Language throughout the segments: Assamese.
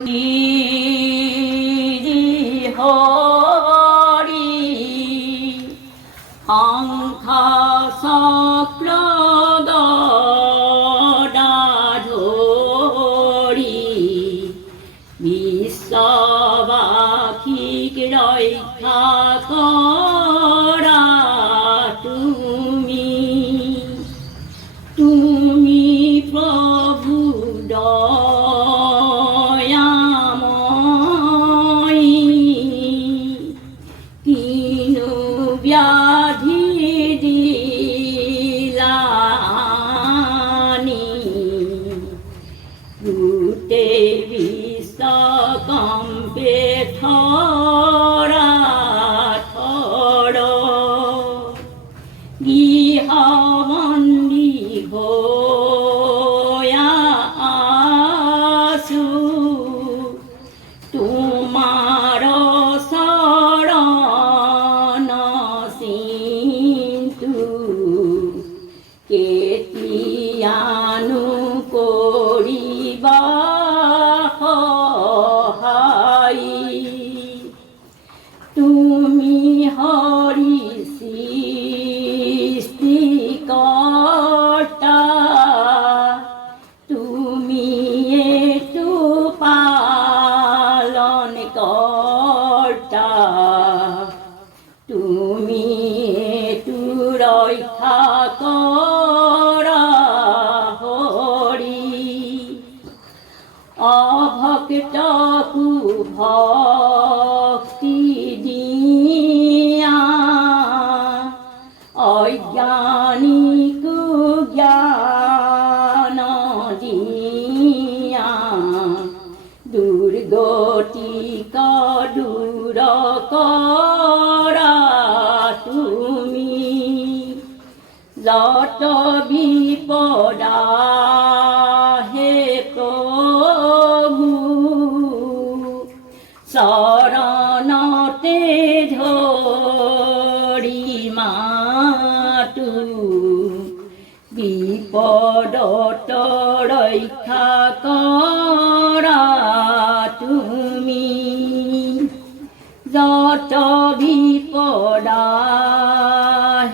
হৰি সংখ্যা চক্ৰ গদাধৰি বিশ্ববাসীক ৰক্ষা কৰা তুমি প্ৰভু व्याधि दिलानी रूटे विश्व कम्पे थरा थर गृहबन्दी होया आसु तुमार কেতিয়ানো কৰিবা সহায় তুমি হৰি সৃষ্টিকৰ্তা তুমিয়েতো পালন কৰ্তা তুমিয়েতো ৰক্ষা কৰা অভক্তকু ভক্তি দিয়া অজ্ঞানীকু জ্ঞান দিয়া দুৰ্গতিক দূৰ কৰা তুমি যত বিপদা চৰণতে ধৰি মাতো বিপদত ৰক্ষা কৰা তুমি যত বিপদা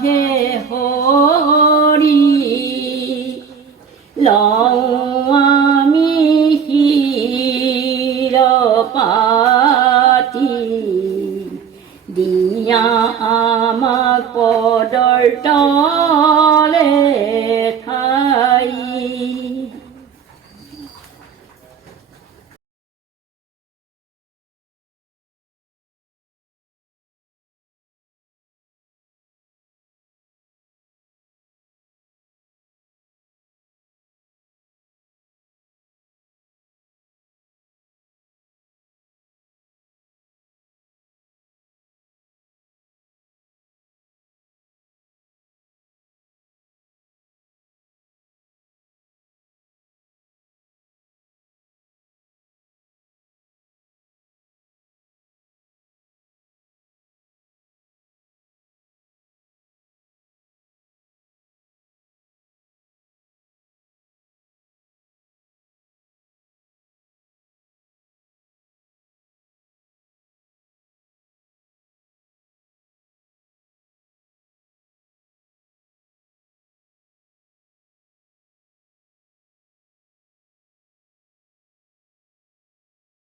হে হৰি লওঁ আমি পাতি দিয়া আমাক পদৰ তলে